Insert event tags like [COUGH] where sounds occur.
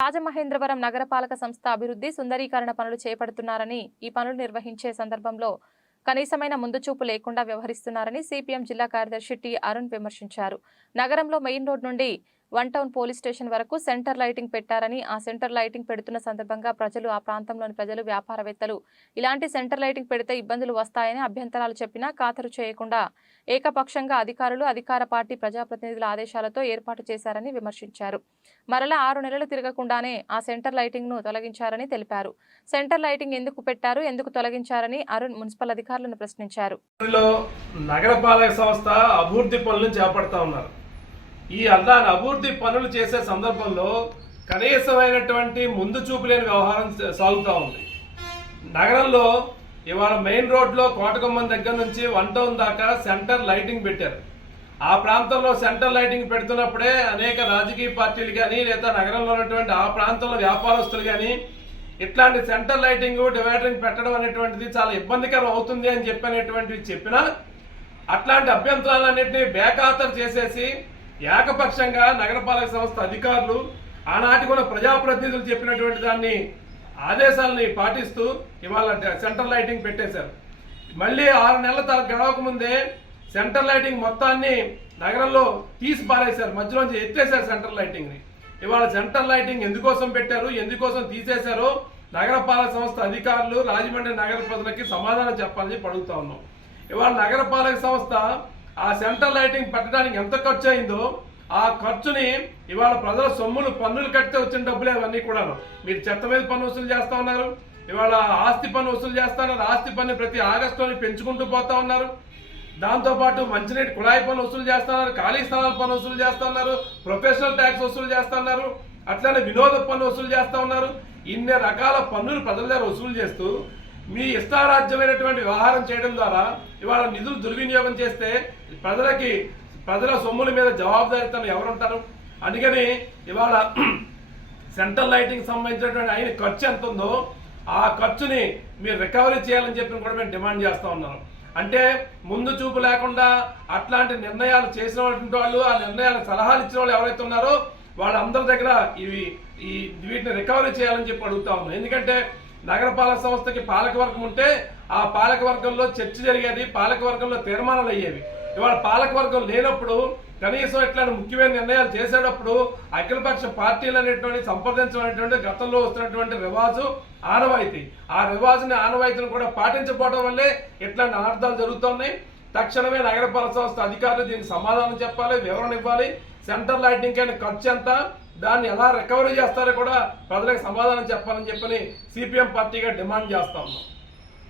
రాజమహేంద్రవరం నగరపాలక సంస్థ అభివృద్ధి సుందరీకరణ పనులు చేపడుతున్నారని ఈ పనులు నిర్వహించే సందర్భంలో కనీసమైన ముందుచూపు లేకుండా వ్యవహరిస్తున్నారని సిపిఎం జిల్లా కార్యదర్శి టి అరుణ్ విమర్శించారు. నగరంలో మెయిన్ రోడ్ నుండి వన్ టౌన్ పోలీస్ స్టేషన్ వరకు సెంటర్ లైటింగ్ పెట్టారని ఆ సెంటర్ లైటింగ్ పెడుతున్న సందర్భంగా ప్రజలు ఆ ప్రాంతంలోని ప్రజలు వ్యాపారవేత్తలు ఇలాంటి సెంటర్ లైటింగ్ పెడితే ఇబ్బందులు వస్తాయని అభ్యంతరాలు చెప్పినా ఖాతరు చేయకుండా ఏకపక్షంగా అధికారులు అధికార పార్టీ ప్రజాప్రతినిధుల ఆదేశాలతో ఏర్పాటు చేశారని విమర్శించారు. మరలా ఆరు నెలలు తిరగకుండానే ఆ సెంటర్ లైటింగ్ను తొలగించారని తెలిపారు. సెంటర్ లైటింగ్ ఎందుకు పెట్టారు ఎందుకు తొలగించారని అరుణ్ మున్సిపల్ అధికారులను ప్రశ్నించారు. నగరపాలక సంస్థ అభివృద్ధి పనులు చేపడతా ఉన్నారు. ఈ అల్లాని అభివృద్ధి పనులు చేసే సందర్భంలో కనీసమైనటువంటి ముందు చూపు లేని వ్యవహారం సాగుతూ ఉంది. నగరంలో ఇవాళ మెయిన్ రోడ్లో కోటకొమ్మం దగ్గర నుంచి వన్ టౌన్ దాకా సెంటర్ లైటింగ్ పెట్టారు. ఆ ప్రాంతంలో సెంటర్ లైటింగ్ పెడుతున్నప్పుడే అనేక రాజకీయ పార్టీలు కానీ లేదా నగరంలో ఉన్నటువంటి ఆ ప్రాంతంలో వ్యాపారస్తులు కానీ ఇట్లాంటి సెంటర్ లైటింగ్ డివైడరింగ్ పెట్టడం అనేటువంటిది చాలా ఇబ్బందికరం అవుతుంది అని చెప్పనేటువంటివి చెప్పినా అట్లాంటి అభ్యంతరాలన్నింటినీ బేఖాతరు చేసేసి ఏకపక్షంగా నగరపాలక సంస్థ అధికారులు ఆనాటి కూడా ప్రజాప్రతినిధులు చెప్పినటువంటి దాన్ని ఆదేశాలని పాటిస్తూ ఇవాళ సెంటర్ లైటింగ్ పెట్టేశారు. మళ్ళీ ఆరు నెలల తర గడవక ముందే సెంటర్ లైటింగ్ మొత్తాన్ని నగరంలో తీసి పారేశారు. మధ్యలోంచి ఎత్తేసారు సెంటర్ లైటింగ్ని. ఇవాళ సెంటర్ లైటింగ్ ఎందుకోసం పెట్టారు? ఎందుకోసం తీసేశారో? నగరపాలక సంస్థ అధికారులు రాజమండ్రి నగర ప్రజలకి సమాధానం చెప్పాలని చెప్పి అడుగుతా ఉన్నాం. ఇవాళ నగరపాలక సంస్థ ఆ సెంటర్ లైటింగ్ పెట్టడానికి ఎంత ఖర్చు అయిందో ఆ ఖర్చుని ఇవాళ ప్రజల సొమ్ములు పన్నులు కడితే వచ్చిన డబ్బులు అవన్నీ కూడాను. మీరు చెత్త మీద పన్ను వసూలు చేస్తా ఉన్నారు. ఇవాళ ఆస్తి పన్ను వసూలు చేస్తా ఉన్నారు. ఆస్తి పన్ను ప్రతి ఆగస్టులోని పెంచుకుంటూ పోతా ఉన్నారు. దాంతో పాటు మంచినీటి కుళాయి పన్ను వసూలు చేస్తున్నారు ఖాళీ స్థలాల పన్ను వసూలు చేస్తున్నారు ప్రొఫెషనల్ ట్యాక్స్ వసూలు చేస్తున్నారు అట్లనే వినోద పన్ను వసూలు చేస్తా ఉన్నారు. ఇన్ని రకాల పన్నులు ప్రజల దగ్గర వసూలు చేస్తూ మీ ఇష్టారాజ్యమైనటువంటి వ్యవహారం చేయడం ద్వారా ఇవాళ నిధులు దుర్వినియోగం చేస్తే ప్రజలకి ప్రజల సొమ్ముల మీద జవాబుదారితనం ఎవరుంటారు? అందుకని ఇవాళ [CLEARS THROAT] సెంట్రల్ లైటింగ్ సంబంధించినటువంటి అయిన ఖర్చు ఎంత ఉందో ఆ ఖర్చుని మీరు రికవరీ చేయాలని చెప్పి కూడా మేము డిమాండ్ చేస్తూ ఉన్నాం. అంటే ముందు చూపు లేకుండా అట్లాంటి నిర్ణయాలు చేసినటువంటి వాళ్ళు ఆ నిర్ణయాలు సలహాలు ఇచ్చిన వాళ్ళు ఎవరైతే ఉన్నారో వాళ్ళందరి దగ్గర ఇవి ఈ వీటిని రికవరీ చేయాలని చెప్పి అడుగుతా ఉన్నాం. ఎందుకంటే నగరపాలక సంస్థకి పాలకవర్గం ఉంటే ఆ పాలకవర్గంలో చర్చ జరిగేది పాలకవర్గంలో తీర్మానాలు అయ్యేవి. ఇవాళ పాలకవర్గం లేనప్పుడు కనీసం ఇట్లాంటి ముఖ్యమైన నిర్ణయాలు చేసేటప్పుడు అఖిలపక్ష పార్టీలు అనేటువంటి సంప్రదించడం అనేటువంటి గతంలో వస్తున్నటువంటి రివాజు ఆనవాయితీ. ఆ రివాజుని ఆనవాయితీని కూడా పాటించకపోవడం వల్లే ఇట్లాంటి అనర్థాలు జరుగుతున్నాయి. తక్షణమే నగరపాలక సంస్థ అధికారులు దీనికి సమాధానం చెప్పాలి వివరణ ఇవ్వాలి. సెంటర్ లైటింగ్ అయిన ఖర్చు ఎంత దాన్ని ఎలా రికవరీ చేస్తారో కూడా ప్రజలకు సమాధానం చెప్పాలని చెప్పని సిపిఎం పార్టీగా డిమాండ్ చేస్తా ఉన్నాం.